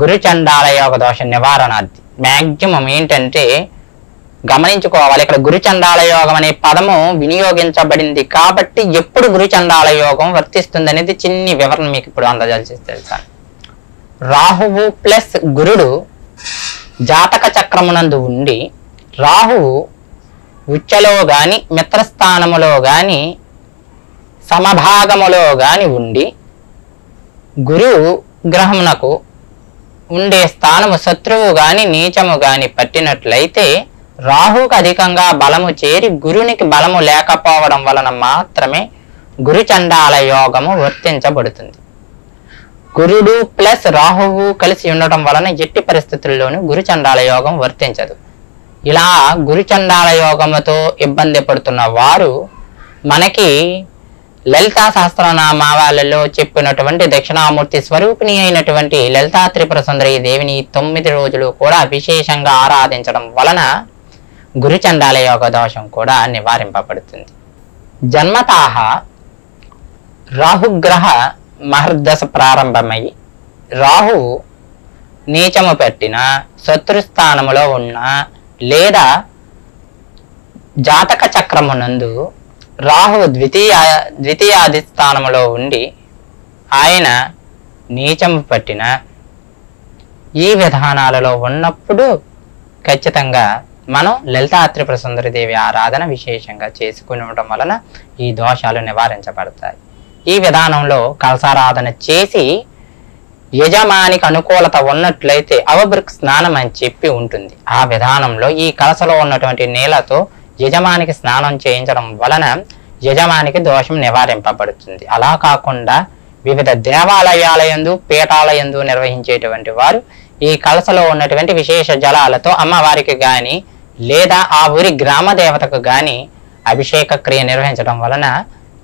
గురు చండాల యోగ దోష నివారణార్థి. మ్యాక్సిమం ఏంటంటే గమనించుకోవాలి, ఇక్కడ గురు చండాల యోగం అనే పదము వినియోగించబడింది కాబట్టి ఎప్పుడు గురు చండాల యోగం వర్తిస్తుంది అనేది చిన్ని వివరణ మీకు ఇప్పుడు అందజేసి తెలుసా. రాహువు ప్లస్ గురుడు జాతక చక్రమునందు ఉండి రాహువు ఉచ్చలో గాని మిత్రస్థానములో గాని సమభాగములో గాని ఉండి గురువు గ్రహమునకు ఉండే స్థానము శత్రువు గాని నీచము గాని పట్టినట్లయితే రాహువుకు అధికంగా బలము చేరి గురునికి బలము లేకపోవడం వలన మాత్రమే గురు చండాల యోగము వర్తించబడుతుంది. గురుడు ప్లస్ రాహువు కలిసి ఉండటం వలన ఎట్టి పరిస్థితుల్లోనూ గురు చండాల యోగం వర్తించదు. ఇలా గురు చండాల యోగముతో ఇబ్బంది పడుతున్న వారు మనకి లలితా సహస్రనామాలలో చెప్పినటువంటి దక్షిణామూర్తి స్వరూపిణి అయినటువంటి లలితా త్రిపుర సుందరి దేవిని 9 రోజులు కూడా విశేషంగా ఆరాధించడం వలన గురు చండాల యోగ దోషం కూడా నివారింపబడుతుంది. జన్మతాహ రాహుగ్రహ మహర్దశ ప్రారంభమై రాహువు నీచము పెట్టిన శత్రుస్థానములో ఉన్న లేదా జాతక చక్రమునందు రాహువు ద్వితీయాది స్థానములో ఉండి ఆయన నీచము పట్టిన ఈ విధానాలలో ఉన్నప్పుడు ఖచ్చితంగా మనం లలితా త్రిపుర సుందరి దేవి ఆరాధన విశేషంగా చేసుకుని ఉండటం వలన ఈ దోషాలు నివారించబడతాయి. ఈ విధానంలో కలసారాధన చేసి యజమానికి అనుకూలత ఉన్నట్లయితే అవభృక్ స్నానం అని చెప్పి ఉంటుంది. ఆ విధానంలో ఈ కలసలో ఉన్నటువంటి నీళ్లతో యజమానికి స్నానం చేయించడం వలన యజమానికి దోషం నివారింపబడుతుంది. అలా కాకుండా వివిధ దేవాలయాలయందు పీఠాలయందు నిర్వహించేటువంటి వారు ఈ కలసలో ఉన్నటువంటి విశేష జలాలతో అమ్మవారికి గాని లేదా ఆ ఊరి గ్రామ దేవతకు గాని అభిషేక క్రియ నిర్వహించడం వలన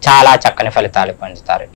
చాలా చక్కని ఫలితాలు పొందుతారు.